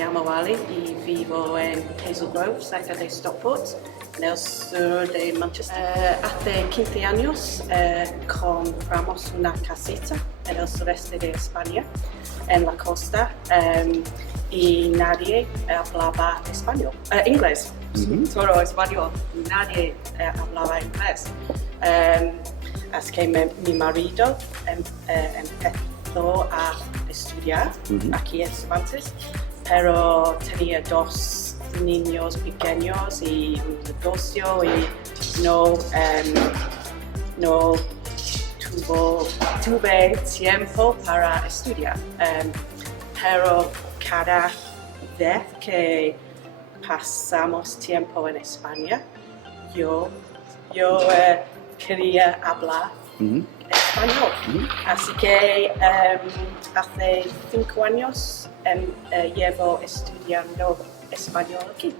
llamo Ali y vivo en Hazel Grove, cerca de Stockport, en el sur de Manchester. Hace 15 años compramos una casita en el sureste de España, en la costa, y nadie hablaba inglés, solo español, nadie hablaba inglés. Así que mi marido empezó a estudiar aquí en Cervantes, pero tenía 2 niños pequeños y un negocio y no tuve tiempo para estudiar. Pero cada vez que pasamos tiempo en España, yo quería hablar español. Así que hace 5 años llevo estudiando español aquí.